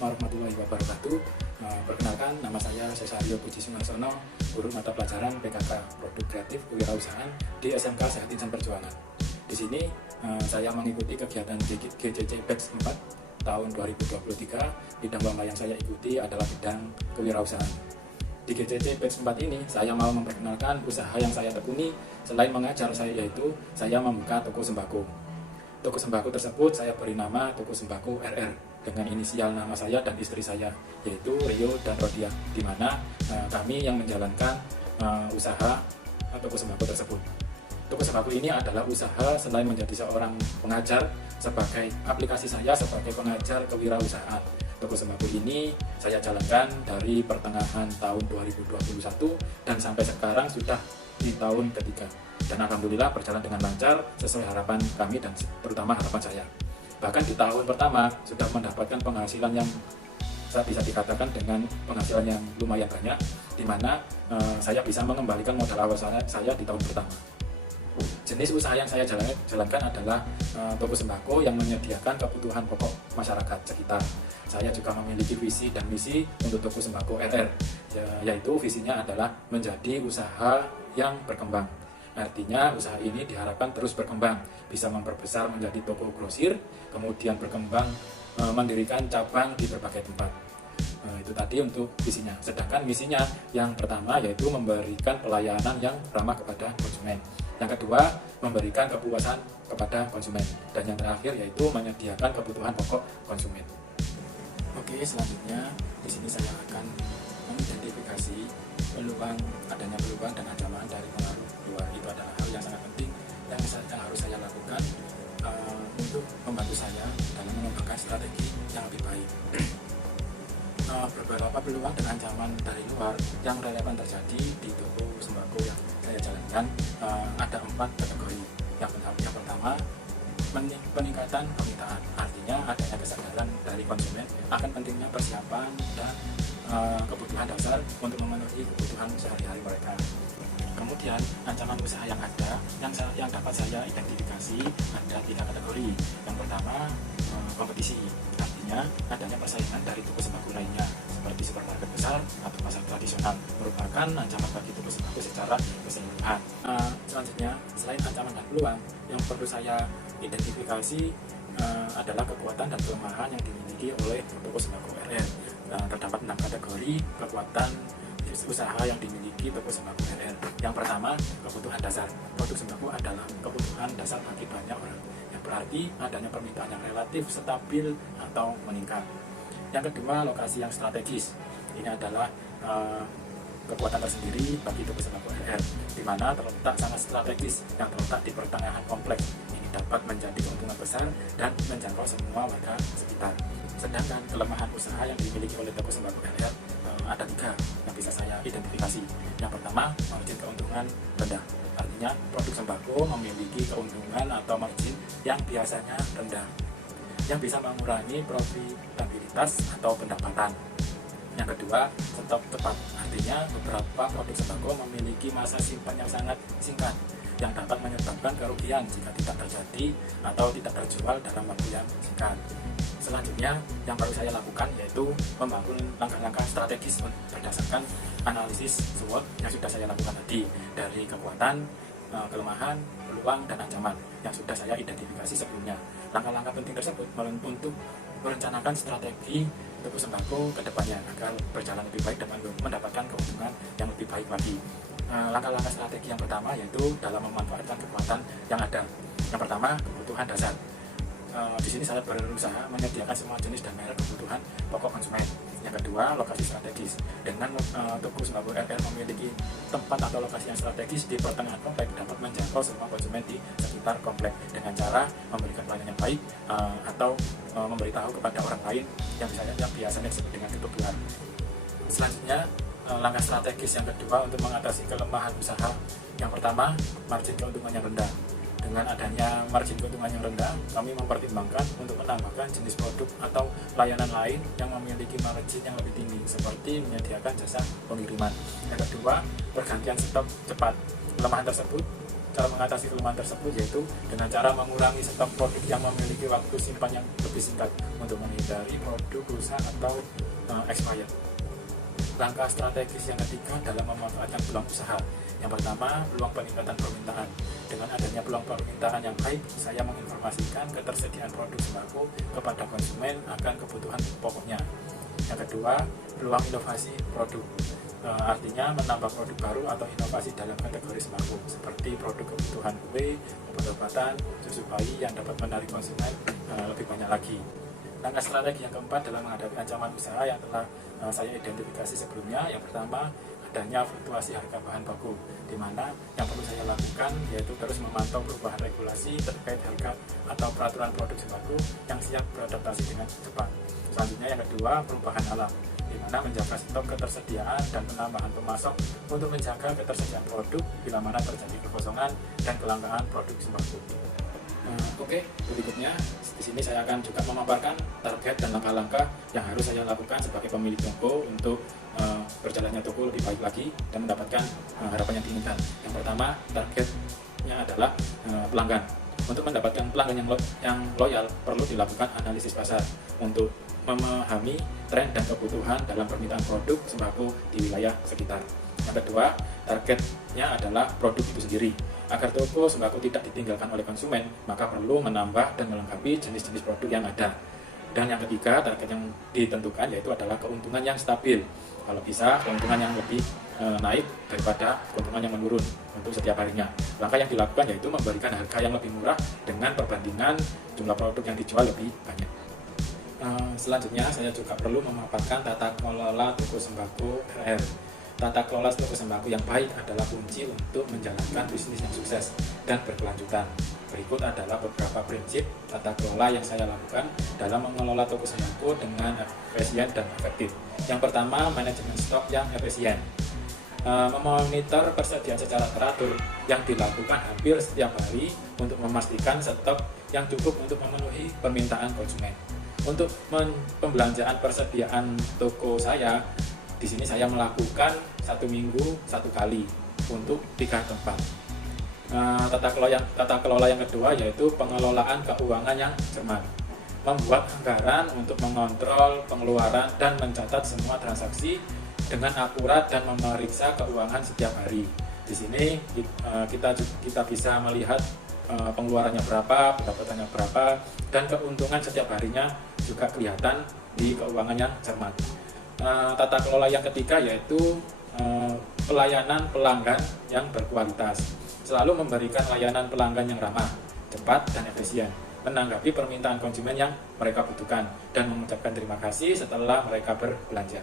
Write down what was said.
warahmatullahi wabarakatuh. Perkenalkan, nama saya Cesario Puji Sunarsono, guru mata pelajaran PKK Produk Kreatif Kewirausahaan di SMK Sehat Insan Perjuangan. Di sini saya mengikuti kegiatan GCC Batch 4 tahun 2023. Bidang lomba yang saya ikuti adalah bidang kewirausahaan. Di GCC Batch 4 ini, saya mau memperkenalkan usaha yang saya tekuni. Selain mengajar, yaitu saya membuka toko sembako. Toko sembako tersebut saya beri nama Toko Sembako RR dengan inisial nama saya dan istri saya, yaitu Rio dan Rodia, di mana kami yang menjalankan usaha toko sembako tersebut. Toko sembako ini adalah usaha selain menjadi seorang pengajar, sebagai aplikasi saya sebagai pengajar kewirausahaan. Toko sembako ini saya jalankan dari pertengahan tahun 2021 dan sampai sekarang sudah di tahun ketiga. Dan alhamdulillah berjalan dengan lancar sesuai harapan kami dan terutama harapan saya. Bahkan di tahun pertama sudah mendapatkan penghasilan yang bisa dikatakan dengan penghasilan yang lumayan banyak, di mana saya bisa mengembalikan modal awal saya di tahun pertama. Jenis usaha yang saya jalankan adalah toko sembako yang menyediakan kebutuhan pokok masyarakat sekitar. Saya juga memiliki visi dan misi untuk toko sembako RR, yaitu visinya adalah menjadi usaha yang berkembang. Artinya usaha ini diharapkan terus berkembang, bisa memperbesar menjadi toko grosir, kemudian berkembang mendirikan cabang di berbagai tempat. Itu tadi untuk visinya. Sedangkan misinya yang pertama yaitu memberikan pelayanan yang ramah kepada konsumen. Yang kedua, memberikan kepuasan kepada konsumen. Dan yang terakhir yaitu menyediakan kebutuhan pokok konsumen. Oke, selanjutnya di sini saya akan mengidentifikasi adanya peluang dan ancaman dari pengaruh luar. Itu adalah hal yang sangat penting yang harus saya lakukan untuk membantu saya dalam mengembangkan strategi yang lebih baik. Beberapa peluang dan ancaman dari luar yang relevan terjadi di toko sembako yang saya jalankan ada 4 kategori. Yang pertama, peningkatan permintaan, artinya adanya kesadaran dari konsumen akan pentingnya persiapan dan kebutuhan dasar untuk memenuhi kebutuhan sehari-hari mereka. Kemudian ancaman usaha yang ada yang dapat saya identifikasi ada 3 kategori. Yang pertama, kompetisi, artinya adanya persaingan dari toko sembako lainnya seperti supermarket besar atau pasar tradisional, merupakan ancaman bagi toko sembako secara keseluruhan. Selanjutnya, selain ancaman dan peluang, yang perlu saya identifikasi adalah kekuatan dan kelemahan yang dimiliki oleh toko sembako RR. Terdapat 6 kategori kekuatan usaha yang dimiliki toko sembako RR. Yang pertama, kebutuhan dasar. Produk sembako adalah kebutuhan dasar bagi banyak orang, yang berarti adanya permintaan yang relatif stabil atau meningkat. Yang kedua, lokasi yang strategis. Ini adalah kekuatan tersendiri bagi toko sembako RR, di mana terletak sangat strategis yang terletak di pertengahan kompleks. Ini dapat menjadi keuntungan besar dan menjangkau semua warga sekitar. Sedangkan kelemahan usaha yang dimiliki oleh toko sembako RR ada 3 yang bisa saya identifikasi. Yang pertama, margin keuntungan rendah. Artinya produk sembako memiliki keuntungan atau margin yang biasanya rendah, yang bisa mengurangi profitabilitas atau pendapatan. Yang kedua, stok cepat. Artinya beberapa produk sembako memiliki masa simpan yang sangat singkat, yang dapat menyebabkan kerugian jika tidak terjadi atau tidak terjual dalam waktu yang singkat. Selanjutnya, yang baru saya lakukan yaitu membangun langkah-langkah strategis berdasarkan analisis SWOT yang sudah saya lakukan tadi, dari kekuatan, kelemahan, peluang, dan ancaman yang sudah saya identifikasi sebelumnya. Langkah-langkah penting tersebut untuk merencanakan strategi toko sembako ke depannya agar berjalan lebih baik dan mendapatkan keuntungan yang lebih baik lagi. Langkah-langkah strategi yang pertama yaitu dalam memanfaatkan kekuatan yang ada. Yang pertama, kebutuhan dasar. Di sini saya berusaha menyediakan semua jenis dan merek kebutuhan pokok konsumen. Yang kedua, lokasi strategis. Dengan toko sembako RR memiliki tempat atau lokasi yang strategis di pertengahan komplek, dapat menjangkau semua konsumen di sekitar komplek dengan cara memberikan pelayanan yang baik atau memberitahu kepada orang lain yang biasanya disebut dengan kebutuhan. Selanjutnya, langkah strategis yang kedua untuk mengatasi kelemahan usaha. Yang pertama, margin keuntungan yang rendah. Dengan adanya margin keuntungan yang rendah, kami mempertimbangkan untuk menambahkan jenis produk atau layanan lain yang memiliki margin yang lebih tinggi, seperti menyediakan jasa pengiriman. Yang kedua, pergantian stok cepat. Kelemahan tersebut cara mengatasi kelemahan tersebut yaitu dengan cara mengurangi stok produk yang memiliki waktu simpan yang lebih singkat untuk menghindari produk rusak atau expired. Langkah strategis yang ketiga dalam memanfaatkan peluang usaha. Yang pertama, peluang peningkatan permintaan. Dengan adanya peluang permintaan yang baik, saya menginformasikan ketersediaan produk sembako kepada konsumen akan kebutuhan pokoknya. Yang kedua, peluang inovasi produk. Artinya menambah produk baru atau inovasi dalam kategori sembako seperti produk kebutuhan kue, obat-obatan, susu bayi yang dapat menarik konsumen lebih banyak lagi. Langkah strategi yang keempat dalam menghadapi ancaman usaha yang telah saya identifikasi sebelumnya. Yang pertama, adanya fluktuasi harga bahan baku, di mana yang perlu saya lakukan yaitu terus memantau perubahan regulasi terkait harga atau peraturan produk sembako yang siap beradaptasi dengan cepat. Selanjutnya yang kedua, perubahan alam, di mana menjaga stok ketersediaan dan penambahan pemasok untuk menjaga ketersediaan produk bila mana terjadi kekosongan dan kelangkaan produk sembako. Oke, berikutnya di sini saya akan juga memaparkan target dan langkah-langkah yang harus saya lakukan sebagai pemilik toko untuk berjalannya toko lebih baik lagi dan mendapatkan harapan yang diinginkan. Yang pertama, targetnya adalah pelanggan. Untuk mendapatkan pelanggan yang loyal perlu dilakukan analisis pasar untuk memahami tren dan kebutuhan dalam permintaan produk sembako di wilayah sekitar. Yang kedua, targetnya adalah produk itu sendiri. Agar toko sembako tidak ditinggalkan oleh konsumen, maka perlu menambah dan melengkapi jenis-jenis produk yang ada. Dan yang ketiga, target yang ditentukan yaitu adalah keuntungan yang stabil. Kalau bisa, keuntungan yang lebih naik daripada keuntungan yang menurun untuk setiap harinya. Langkah yang dilakukan yaitu memberikan harga yang lebih murah dengan perbandingan jumlah produk yang dijual lebih banyak. Selanjutnya, saya juga perlu memaparkan tata kelola toko sembako RR. Tata kelola toko sembako yang baik adalah kunci untuk menjalankan bisnis yang sukses dan berkelanjutan. Berikut adalah beberapa prinsip tata kelola yang saya lakukan dalam mengelola toko sembako dengan efisien dan efektif. Yang pertama, manajemen stok yang efisien. Memonitor persediaan secara teratur yang dilakukan hampir setiap hari untuk memastikan stok yang cukup untuk memenuhi permintaan konsumen. Untuk pembelanjaan persediaan toko saya, di sini saya melakukan 1 minggu 1 kali untuk 3 tempat. Tata kelola yang kedua yaitu pengelolaan keuangan yang cermat. Membuat anggaran untuk mengontrol pengeluaran dan mencatat semua transaksi dengan akurat dan memeriksa keuangan setiap hari. Di sini kita bisa melihat pengeluarannya berapa, pendapatannya berapa, dan keuntungan setiap harinya juga kelihatan di keuangan yang cermat. Tata kelola yang ketiga yaitu pelayanan pelanggan yang berkualitas. Selalu memberikan layanan pelanggan yang ramah, cepat, dan efisien, menanggapi permintaan konsumen yang mereka butuhkan, dan mengucapkan terima kasih setelah mereka berbelanja.